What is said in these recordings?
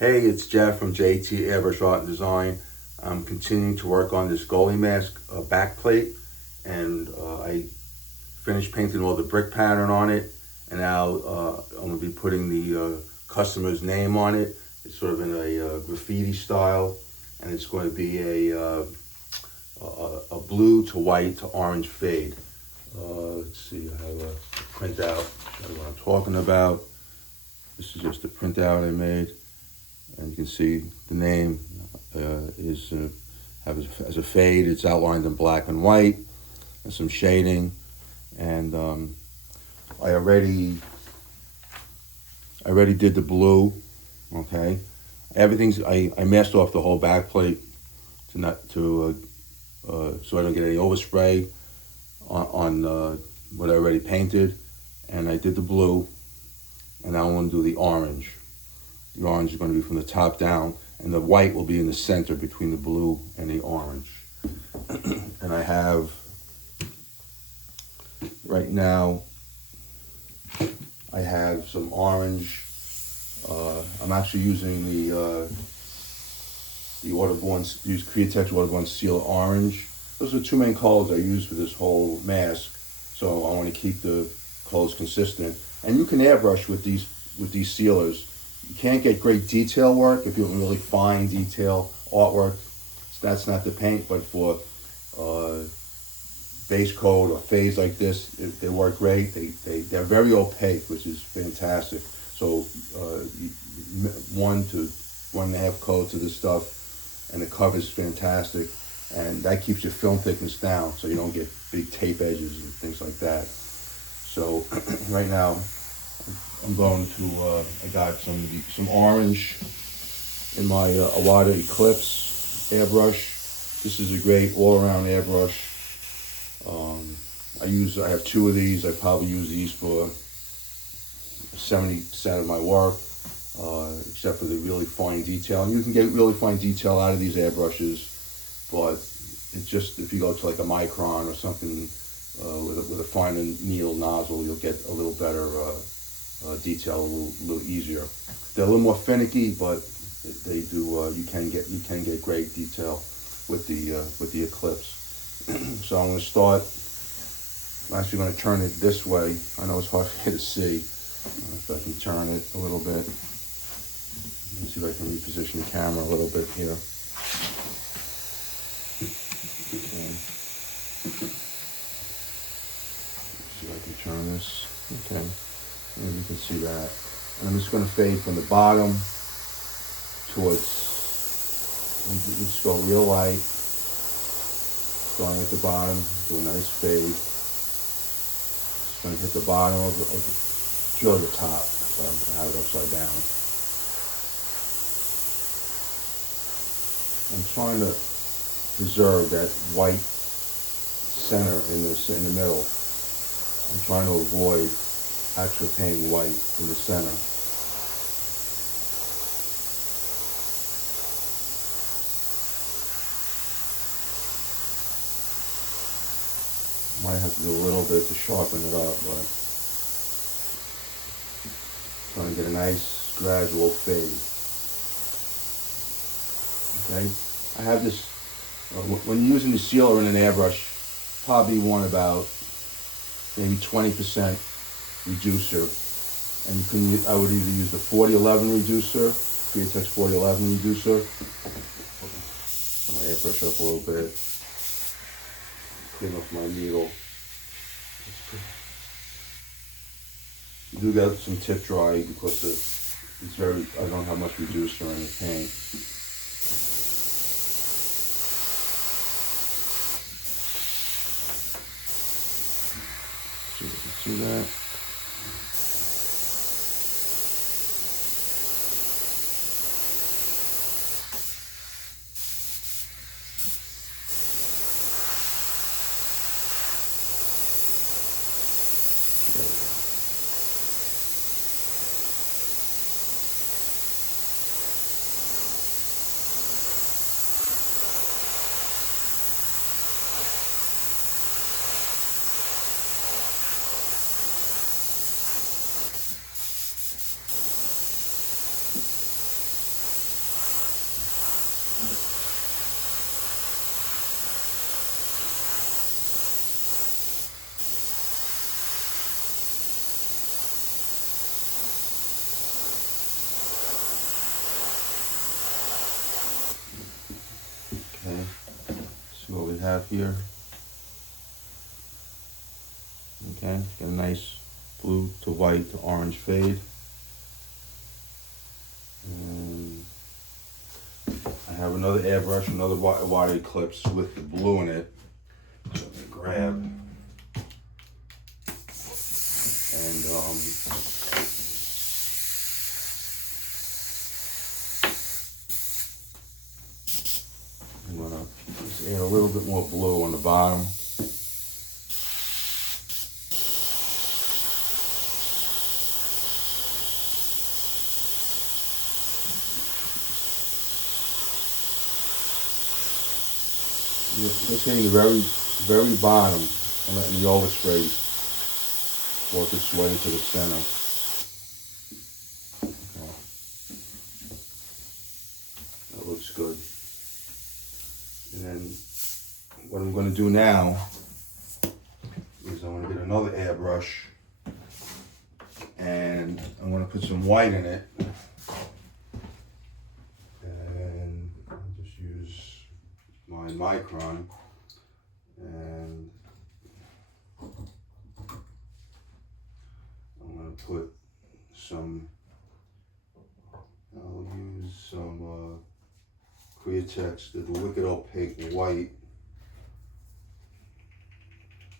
Hey, it's Jeff from JT Airbrush Art and Design. I'm continuing to work on this goalie mask backplate, and I finished painting all the brick pattern on it, and now I'm going to be putting the customer's name on it. It's sort of in a graffiti style, and it's going to be a blue to white to orange fade. Let's see, I have a printout, show you what I'm talking about. This is just a printout I made. And you can see the name is as a fade. It's outlined in black and white, and some shading. And I already did the blue. Okay, everything's I masked off the whole back plate so I don't get any overspray on what I already painted. And I did the blue, and now I'm going to do the orange. The orange is going to be from the top down, and the white will be in the center between the blue and the orange. And I have, right now, I have some orange. I'm actually using the Createx Waterborne Seal Orange. Those are the two main colors I use for this whole mask. So I want to keep the colors consistent. And you can airbrush with these sealers. You can't get great detail work if you want really fine detail artwork. So that's not the paint, but for base coat or fades like this, they work great. They're very opaque, which is fantastic. So 1 to 1.5 coats of this stuff, and the cover is fantastic. And that keeps your film thickness down, so you don't get big tape edges and things like that. So right now, I'm going to, I got some orange in my Awada Eclipse airbrush. This is a great all-around airbrush. I have 2 of these. I probably use these for 70% of my work, except for the really fine detail. And you can get really fine detail out of these airbrushes, but it's just, if you go to like a micron or something with a finer needle nozzle, you'll get a little better detail, a little easier. They're a little more finicky, but they do. You can get great detail with the Eclipse. So I'm going to start. I'm actually going to turn it this way. I know it's hard for you to see. If I can turn it a little bit. Let me see if I can reposition the camera a little bit here. Okay. See if I can turn this. Okay. And you can see that. And I'm just going to fade from the bottom towards, just go real light, starting at the bottom, do a nice fade. Just going to hit the bottom of the top, so I have it upside down. I'm trying to preserve that white center in the middle. I'm trying to avoid actually painting white in the center. Might have to do a little bit to sharpen it up, but trying to get a nice gradual fade. Okay, I have this. When you're using the sealer in an airbrush, probably want about maybe 20% reducer, and I would either use the 4011 reducer, Createx 4011 reducer. Put my airbrush up a little bit, clean off my needle. You do got some tip dry because I don't have much reducer in the paint. So you can see that. have here. Okay, get a nice blue to white to orange fade. And I have another airbrush, another water eclipse with the blue in it. So I'm gonna grab and I'm gonna just add a little bit more blue on the bottom. Just hitting the very bottom and letting the overspray work its way into the center. Okay. That looks good. And then what I'm going to do now is I'm going to get another airbrush and I'm going to put some white in it. And I'll just use my micron and I'm going to put some, I'll use some Createx, the Wicked Opaque White,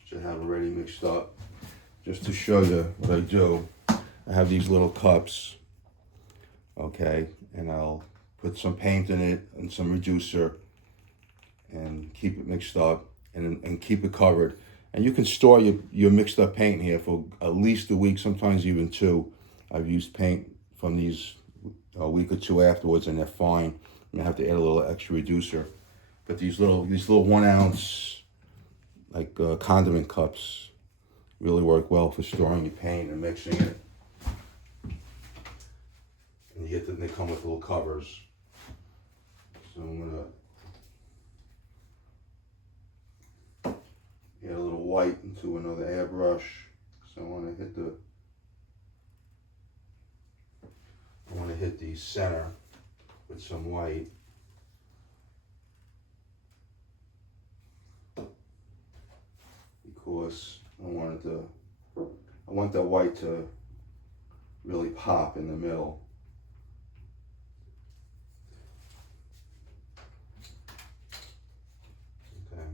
which I have already mixed up. Just to show you what I do, I have these little cups, okay, and I'll put some paint in it and some reducer and keep it mixed up and keep it covered. And you can store your mixed up paint here for at least a week, sometimes even 2. I've used paint from these a week or 2 afterwards and they're fine. I'm gonna have to add a little extra reducer. But these little 1 ounce like condiment cups really work well for storing your paint and mixing it. And you get them, they come with little covers. So I'm gonna add a little white into another airbrush. So I want to hit the center with some white. Because I want that white to really pop in the middle. Okay.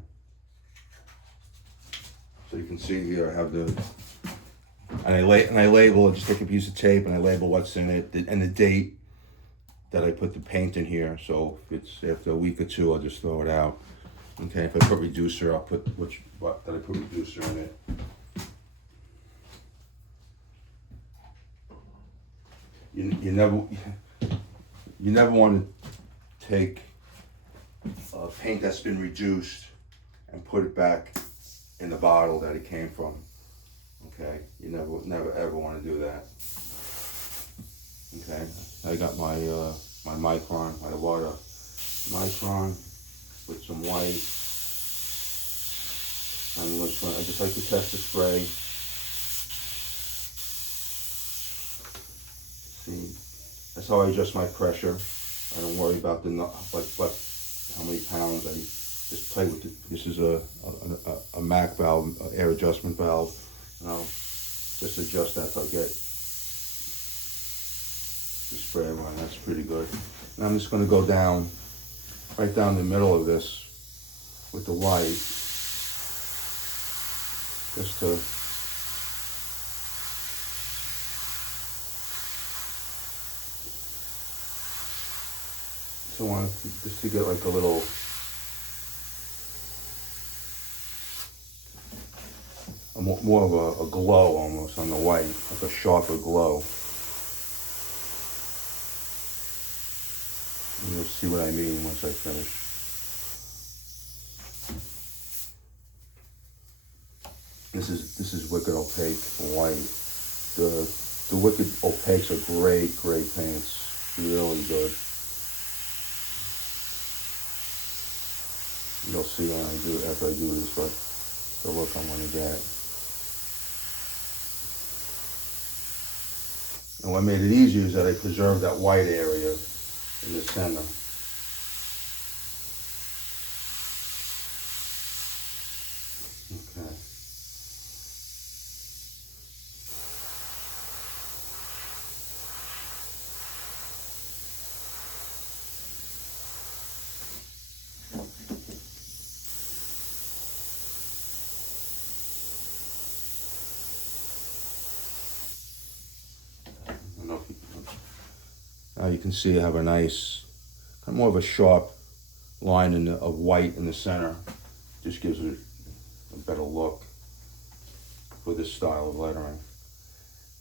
So you can see here I have and I label it, just take a piece of tape and I label what's in it and the date that I put the paint in here. So if it's after a week or 2, I'll just throw it out. Okay, if I put reducer, I'll put that I put reducer in it. You never want to take paint that's been reduced and put it back in the bottle that it came from. Okay, you never ever want to do that. Okay, I got my my micron, my water micron with some white. I just like to test the spray. See, that's how I adjust my pressure. I don't worry about how many pounds. I just play with it. This is a MAC valve, air adjustment valve. And I'll just adjust that till I get the spray line. That's pretty good. And I'm just going to go down, right down the middle of this with the white, just to just to get like a little more of a glow almost on the white, like a sharper glow. And you'll see what I mean once I finish. This is Wicked Opaque White. The Wicked Opaques are great paints, really good. You'll see after I do this, but the look I'm gonna get. And what made it easier is that I preserved that white area in the center. you can see I have a nice, kind of more of a sharp line of white in the center. Just gives it a better look for this style of lettering.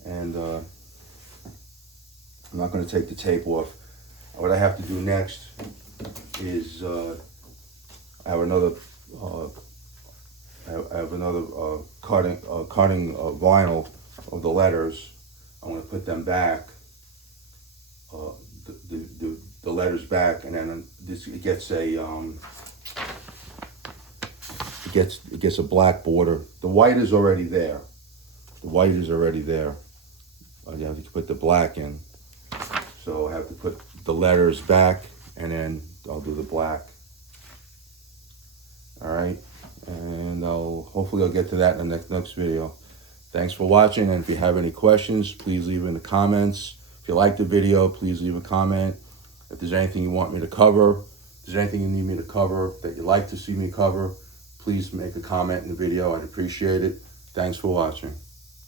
And I'm not going to take the tape off. What I have to do next is I have another cutting vinyl of the letters. I'm going to put them back, the letters back, and then it gets a black border. The white is already there. I have to put the black in. So I have to put the letters back, and then I'll do the black. All right, and hopefully I'll get to that in the next video. Thanks for watching, and if you have any questions, please leave in the comments. If you like the video, please leave a comment. If there's anything you want me to cover, if there's anything you need me to cover that you'd like to see me cover, please make a comment in the video. I'd appreciate it. Thanks for watching.